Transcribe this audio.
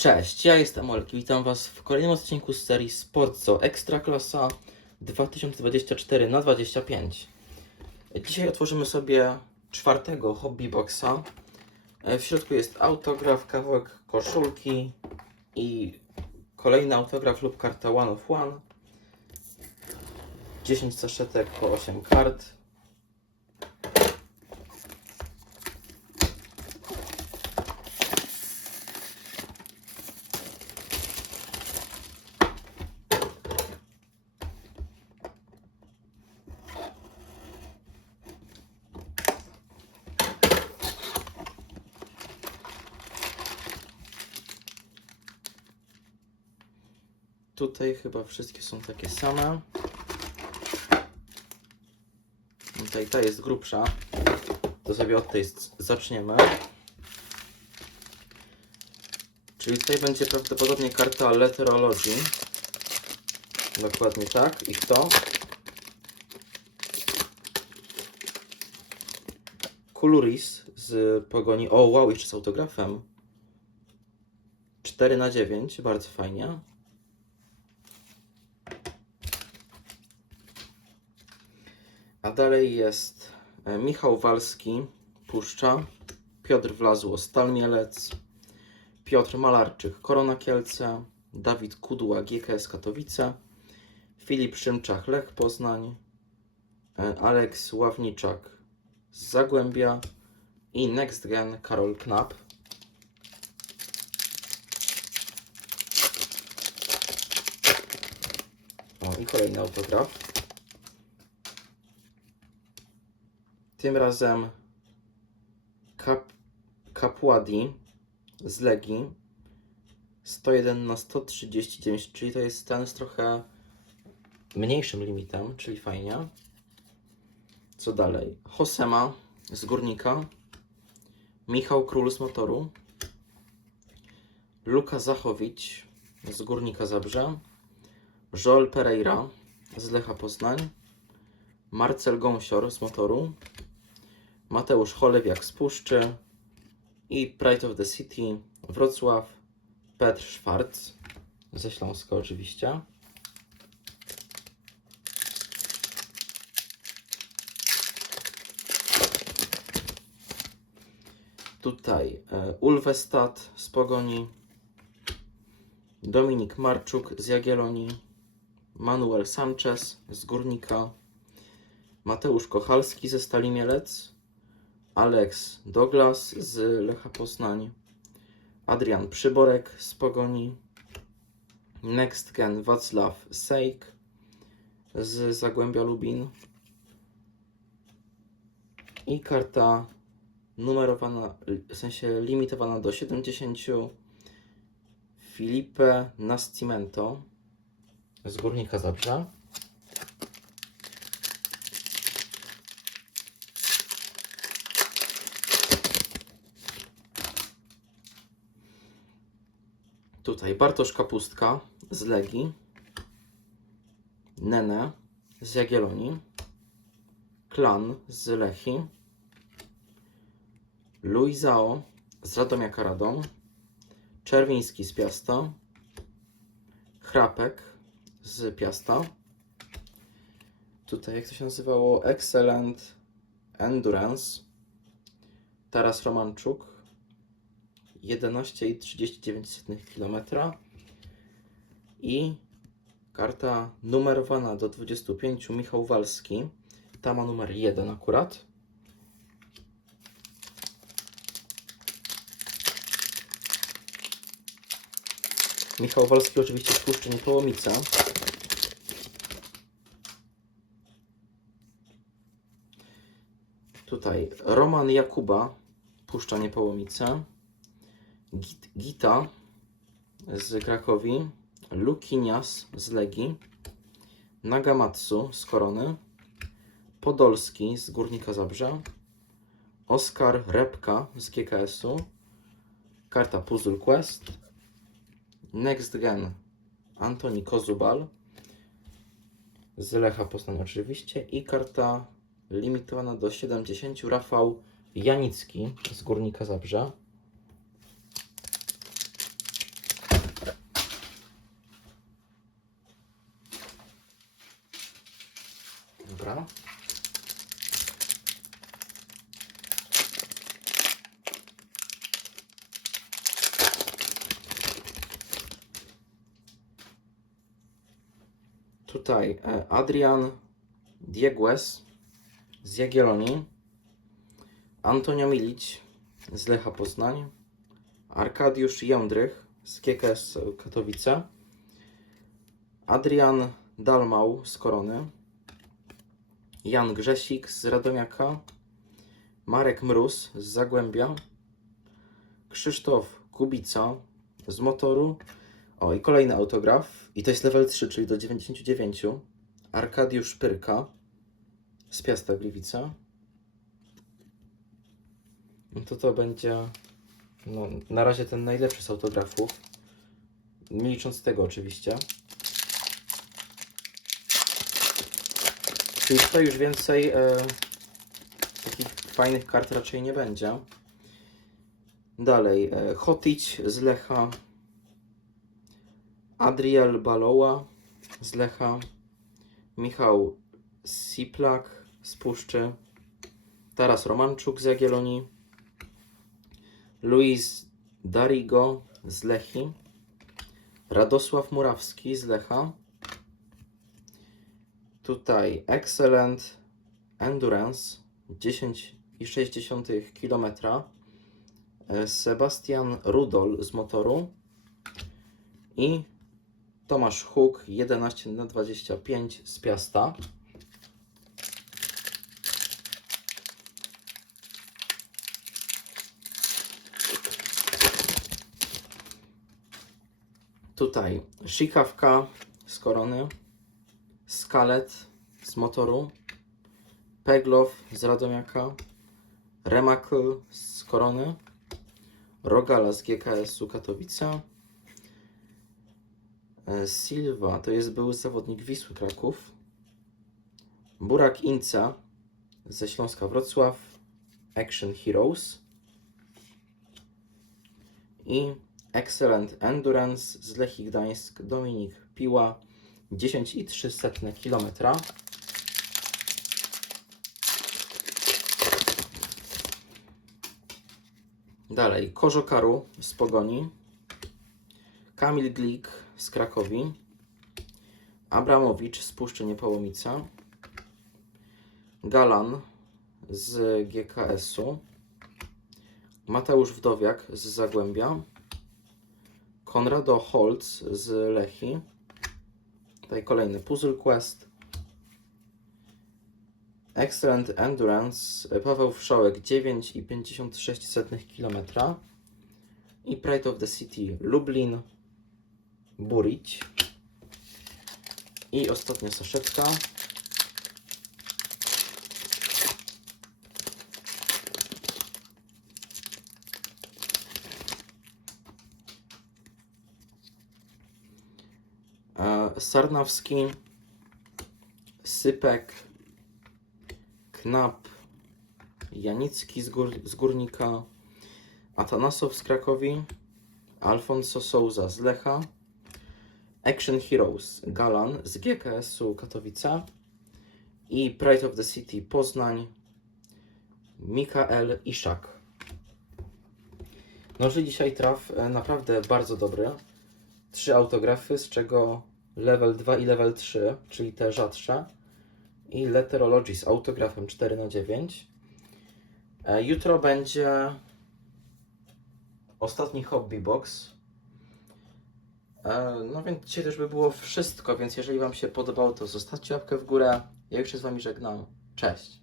Cześć, ja jestem Olek witam Was w kolejnym odcinku z serii Sportco Ekstraklasa 2024 na 25 Dzisiaj otworzymy sobie czwartego hobby boxa. E, W środku jest autograf, kawałek koszulki i kolejny autograf lub karta One of One. 10 saszetek po 8 kart. Tutaj chyba wszystkie są takie same. Tutaj ta jest grubsza. To sobie od tej zaczniemy. Czyli tutaj będzie prawdopodobnie karta Letterology. Dokładnie tak. I kto? Kuluris z Pogoni. O, wow, jeszcze z autografem. 4 na 9, bardzo fajnie. A dalej jest e, Michał Walski, Puszcza, Piotr Wlazło, Stal Mielec, Piotr Malarczyk, Korona Kielce, Dawid Kudła, GKS Katowice, Filip Szymczak, Lech Poznań, e, Aleks Ławniczak z Zagłębia i Next Gen Karol Knap. O, i kolejny autograf. Tym razem Kap Kapładi z Legii. 101 na 139, czyli to jest ten z trochę mniejszym limitem, czyli fajnie. Co dalej? Hosema z Górnika, Michał Król z Motoru, Luka Zachowicz z Górnika Zabrze, Joel Pereira z Lecha Poznań, Marcel Gąsior z Motoru, Mateusz Cholewiak z Puszczy i Pride of the City Wrocław, Petr Szwarc ze Śląska oczywiście. Tutaj e, Ulwestad z Pogoni, Dominik Marczuk z Jagiellonii, Manuel Sanchez z Górnika, Mateusz Kochalski ze Stali Mielec, Alex Douglas z Lecha Poznań, Adrian Przyborek z Pogoni, Next Gen Wacław Sejk z Zagłębia Lubin i karta numerowana, w sensie limitowana do 70 Filipe Nascimento z Górnika Zabrza. Tutaj Bartosz Kapustka z Legii, Nene z Jagiellonii, Klan z Lechi, Luizao z Radomiaka Radom, Czerwiński z Piasta, Chrapek z Piasta, tutaj jak to się nazywało, Excellent Endurance, Taras Romanczuk, 11,39 km i karta numerowana do 25 Michał Walski. Ta ma numer 1 akurat. Michał Walski oczywiście z Puszczy Niepołomice. Tutaj Roman Jakuba, Puszcza Niepołomice. Git, Gita z Krakowi, Lukinias z Legii, Nagamatsu z Korony, Podolski z Górnika Zabrze, Oskar Repka z GKS-u, karta Puzzle Quest, Next Gen Antoni Kozubal z Lecha Poznań oczywiście i karta limitowana do 70 Rafał Janicki z Górnika Zabrze. Dobra. Tutaj e, Adrian Diegues z Jagiellonii, Antonio Milić z Lecha Poznań, Arkadiusz Jędrych z GKS Katowice, Adrian Dalmał z Korony, Jan Grzesik z Radomiaka, Marek Mróz z Zagłębia, Krzysztof Kubica z Motoru, o i kolejny autograf, i to jest level 3, czyli do 99, Arkadiusz Pyrka z Piasta Gliwice. No to to będzie no, na razie ten najlepszy z autografów. Nie licząc tego oczywiście. Czyli tutaj już więcej e, takich fajnych kart raczej nie będzie. Dalej, Hotić z Lecha. Adriel Baloła z Lecha. Michał Siplak z Puszczy. Taras Romanczuk z Jagiellonii. Luis Darigo z Lechi. Radosław Murawski z Lecha. Tutaj Excellent Endurance 10,6 km. E, Sebastian Rudol z motoru i Tomasz Huk 11 na 25 z Piasta. Tutaj Sikawka z Korony, Skalet z motoru, Peglow z Radomiaka, Remakl z Korony, Rogala z GKS-u Katowice, e, Silva to jest były zawodnik Wisły Kraków, Burak Inca ze Śląska Wrocław, Action Heroes i Excellent Endurance z Lechii Gdańsk Dominik Piła 10,3 km. Dalej Korzokaru z Pogoni, Kamil Glik z Krakowi, Abramowicz z Puszczy Niepołomica, Galan z GKS-u, Mateusz Wdowiak z Zagłębia, Konrado Holz z Lechi. Tutaj kolejny Puzzle Quest. Excellent Endurance. Paweł Wszołek 9,56 km. I Pride of the City Lublin. Burić. I ostatnia saszetka. Sarnowski, Sypek, Knap, Janicki z, gór, z Górnika, Atanasow z Krakowi, Alfonso Souza z Lecha, Action Heroes Galan z GKS-u Katowice i Pride of the City Poznań, Mikael Iszak. No, że dzisiaj traf e, naprawdę bardzo dobry. Trzy autografy, z czego level 2 i level 3, czyli te rzadsze. I Letterology z autografem 4 na 9 E, Jutro będzie ostatni hobby box. E, No więc dzisiaj też by było wszystko, więc jeżeli Wam się podobało, to zostawcie łapkę w górę. Ja już się z Wami żegnam. Cześć!